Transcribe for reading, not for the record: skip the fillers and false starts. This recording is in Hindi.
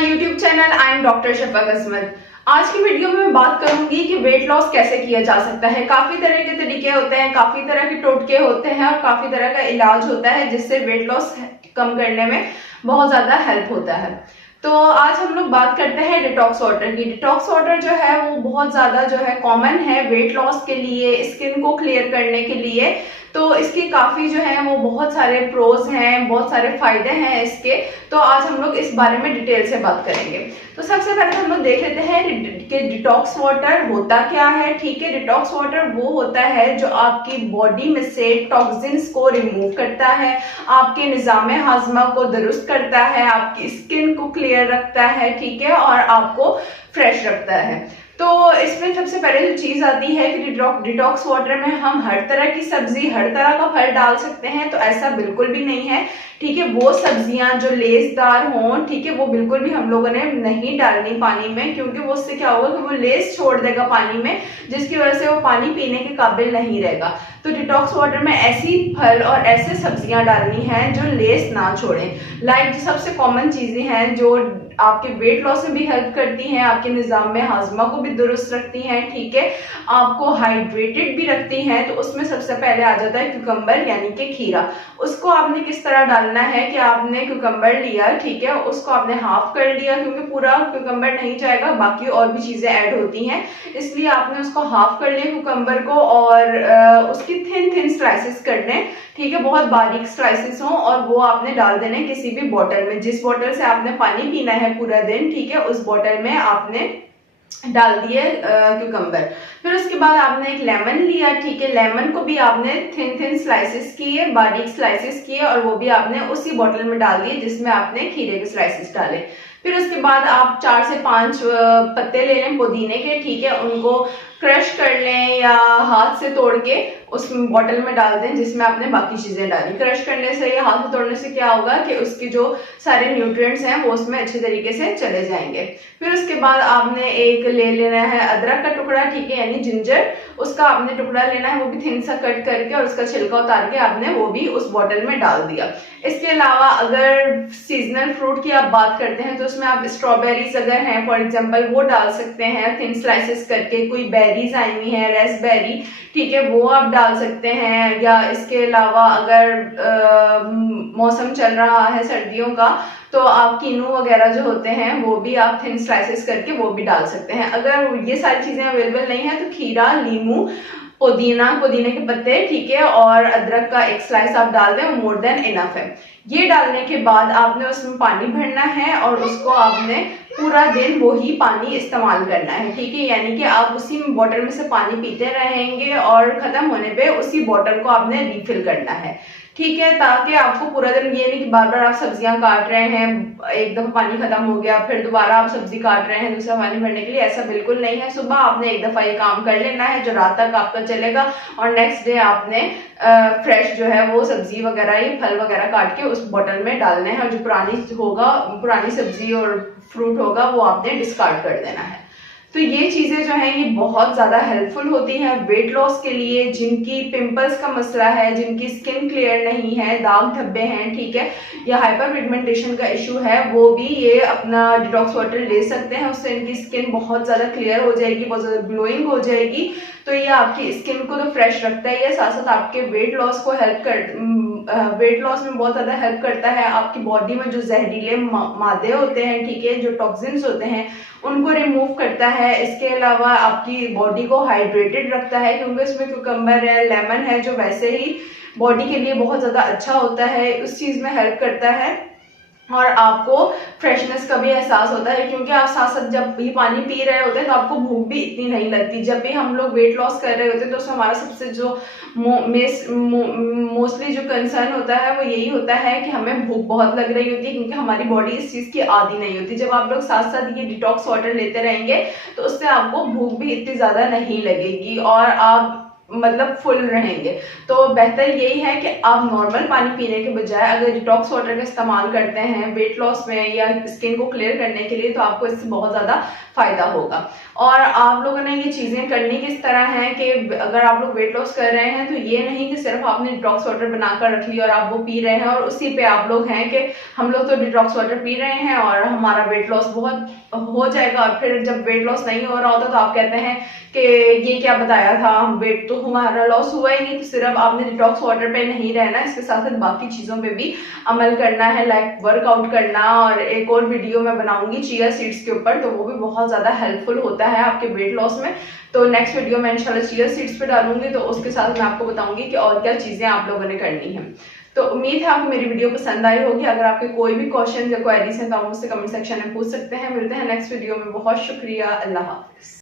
My YouTube channel. I am doctor Shafa Kasmat. आज की वीडियो में मैं बात करूंगी कि वेट लॉस कैसे किया जा सकता है। काफी तरह के तरीके होते हैं, काफी तरह के टोटके होते हैं और काफी तरह का इलाज होता है जिससे वेट लॉस कम करने में बहुत ज्यादा हेल्प होता है। तो आज हम लोग बात करते हैं डिटॉक्स वाटर की। डिटॉक्स वाटर जो है वो बहुत ज्यादा जो है कॉमन है वेट लॉस के लिए, स्किन को क्लियर करने के लिए। तो इसके काफी जो है वो बहुत सारे प्रोज हैं, बहुत सारे फायदे हैं इसके। तो आज हम लोग इस बारे में डिटेल से बात करेंगे। तो सबसे पहले हम लोग देख लेते हैं कि डिटॉक्स वाटर होता क्या है। ठीक है, डिटॉक्स वाटर वो होता है जो आपकी बॉडी में से टॉक्सिन्स को रिमूव करता है, आपके निजाम हाजमा को दुरुस्त करता है, आपकी स्किन को क्लियर रखता है, ठीक है, और आपको फ्रेश रखता है। तो इसमें सबसे पहले जो चीज आती है कि डिटॉक्स वाटर में हम हर तरह की सब्जी, हर तरह का फल डाल सकते हैं। तो ऐसा बिल्कुल भी नहीं है, ठीक है। वो सब्जियां जो लेसदार हों, ठीक है, वो बिल्कुल भी हम लोगों ने नहीं डालनी पानी में, क्योंकि वो उससे क्या होगा कि वो लेस छोड़ देगा पानी में, जिसकी वजह से वो पानी पीने के काबिल नहीं रहेगा। तो डिटॉक्स वाटर में ऐसी फल और ऐसे सब्जियां डालनी है जो लेस ना छोड़े। लाइक जो सबसे कॉमन चीजें हैं जो आपके वेट लॉस में भी हेल्प करती हैं, आपके निजाम में हाजमा को भी दुरुस्त रखती हैं, ठीक है, आपको हाइड्रेटेड भी रखती हैं। तो उसमें सबसे पहले आ जाता है क्यूकम्बर यानी कि खीरा। उसको आपने किस तरह डालना है कि आपने क्यूकम्बर लिया, ठीक है, उसको आपने हाफ कर लिया, क्योंकि पूरा क्यूकम्बर नहीं जाएगा, बाकी और भी चीजें ऐड होती हैं, इसलिए आपने उसको हाफ कर लिया क्यूकम्बर को और उसकी थिन स्लाइसेस कर लें, ठीक है, बहुत बारीक स्लाइसेस हों, और वो आपने डाल देने किसी भी बोतल में। जिस बोतल से आपने पानी पीना है पूरा दिन, ठीक है, उस बोतल में आपने डाल दिए क्यूकम्बर। फिर उसके बाद आपने एक लेमन लिया, ठीक है, लेमन को भी आपने थिन स्लाइसेस किए, बारीक स्लाइसेस किए, और वो भी आपने उसी बोतल में डाल दिए जिसमें आपने खीरे के स्लाइसेस डाले। फिर उसके बाद आप 4 से 5 पत्ते ले लें पुदीने के, ठीक है, उनको क्रश कर लें या हाथ से तोड़ के उस बॉटल में डाल दें जिसमें आपने बाकी चीजें डाली। क्रश करने से या हाथ से तोड़ने से क्या होगा कि उसके जो सारे न्यूट्रिएंट्स हैं वो उसमें अच्छे तरीके से चले जाएंगे। फिर उसके बाद आपने एक ले लेना है अदरक का टुकड़ा, ठीक है, यानी जिंजर, उसका आपने टुकड़ा लेना है, वो भी थिन सा कट करके, और उसका छिलका उतार के आपने वो भी उस बॉटल में डाल दिया। इसके अलावा अगर सीजनल फ्रूट की आप बात करते हैं तो उसमें आप स्ट्रॉबेरीज अगर हैं फॉर एग्जांपल वो डाल सकते हैं थिन स्लाइसेस करके। कोई बेरीज आई हुई है, रेस्पबेरी, ठीक है, वो आप डाल सकते हैं। या इसके अलावा अगर मौसम चल रहा है सर्दियों का तो आप कीनू वगैरह जो होते हैं वो भी आप थिन स्लाइसेस करके वो भी डाल सकते हैं। अगर ये सारी चीजें अवेलेबल नहीं है तो खीरा, नींबू, पुदीने के पत्ते, ठीक है, और अदरक का एक स्लाइस आप डाल दें, मोर देन इनफ है। ये डालने के बाद आपने उसमें पानी भरना है और उसको आपने पूरा दिन वही पानी इस्तेमाल करना है, ठीक है, यानी कि आप उसी बोतल में से पानी पीते रहेंगे और खत्म होने पे उसी बोतल को आपने रिफिल करना है, ठीक है, ताकि आपको पूरा दिन ये नहीं कि बार बार आप सब्जियां काट रहे हैं, एक दफा पानी खत्म हो गया फिर दोबारा आप सब्जी काट रहे हैं दूसरा पानी भरने के लिए। ऐसा बिल्कुल नहीं है। सुबह आपने एक दफा ये काम कर लेना है जो रात तक आपका चलेगा, और नेक्स्ट डे आपने फ्रेश जो है वो सब्जी वगैरह ये फल वगैरह काट के उस बोतल में डालने हैं, और जो पुरानी सब्जी और फ्रूट होगा वो आपने डिस्कार्ड कर देना है। तो ये चीजें जो हैं ये बहुत ज्यादा हेल्पफुल होती हैं वेट लॉस के लिए। जिनकी पिंपल्स का मसला है, जिनकी स्किन क्लियर नहीं है, दाग धब्बे हैं, ठीक है, या हाइपर पिगमेंटेशन का इशू है, वो भी ये अपना डिटॉक्स वाटर ले सकते हैं। उससे इनकी स्किन बहुत ज्यादा क्लियर हो जाएगी, बहुत ज्यादा ग्लोइंग हो जाएगी। तो ये आपकी स्किन को तो फ्रेश रखता ही है, साथ साथ आपके वेट लॉस में बहुत ज्यादा हेल्प करता है। आपकी बॉडी में जो जहरीले मादे होते हैं, ठीक है, जो टॉक्सिन्स होते हैं, उनको रिमूव करता है। इसके अलावा आपकी बॉडी को हाइड्रेटेड रखता है, क्योंकि इसमें क्यूकम्बर है, लेमन है, जो वैसे ही बॉडी के लिए बहुत ज्यादा अच्छा होता है, उस चीज में हेल्प करता है। और आपको फ्रेशनेस का भी एहसास होता है, क्योंकि आप साथ साथ जब भी पानी पी रहे होते हैं तो आपको भूख भी इतनी नहीं लगती। जब भी हम लोग वेट लॉस कर रहे होते हैं तो उसमें हमारा सबसे जो मोस्टली जो कंसर्न होता है वो यही होता है कि हमें भूख बहुत लग रही होती है, क्योंकि हमारी बॉडी इस चीज की आदी नहीं होती। जब आप लोग साथ साथ ये डिटॉक्स वाटर लेते रहेंगे तो उससे आपको भूख भी इतनी ज्यादा नहीं लगेगी, और आप मतलब फुल रहेंगे। तो बेहतर यही है कि आप नॉर्मल पानी पीने के बजाय अगर डिटॉक्स वाटर का इस्तेमाल करते हैं वेट लॉस में या स्किन को क्लियर करने के लिए, तो आपको इससे बहुत ज़्यादा फायदा होगा। और आप लोगों ने ये चीज़ें करनी किस तरह है कि अगर आप लोग वेट लॉस कर रहे हैं तो ये नहीं कि सिर्फ आपने डिटॉक्स वाटर बनाकर रख लिया और आप वो पी रहे हैं और उसी पे आप लोग हैं कि हम लोग तो डिटॉक्स वाटर पी रहे हैं और हमारा वेट लॉस बहुत हो जाएगा, और फिर जब वेट लॉस नहीं हो रहा होता तो आप कहते हैं कि ये क्या बताया था, वेट तो हमारा लॉस हुआ ही नहीं। तो सिर्फ आपने डिटॉक्स वाटर पे नहीं रहना, इसके साथ साथ बाकी चीज़ों पे भी अमल करना है, लाइक वर्कआउट करना। और एक और वीडियो मैं बनाऊंगी चिया सीड्स के ऊपर, तो वो भी बहुत ज़्यादा हेल्पफुल होता है आपके वेट लॉस में। तो नेक्स्ट वीडियो में इंशाल्लाह चिया सीड्स पे डालूंगी, तो उसके साथ मैं आपको बताऊंगी कि और क्या चीज़ें आप लोगों ने करनी है। तो उम्मीद है आपको मेरी वीडियो पसंद आई होगी। अगर आपके कोई भी क्वेश्चन या क्वेरीज हैं तो आप मुझसे कमेंट सेक्शन में पूछ सकते हैं। मिलते हैं नेक्स्ट वीडियो में। बहुत शुक्रिया। अल्लाह हाफिज।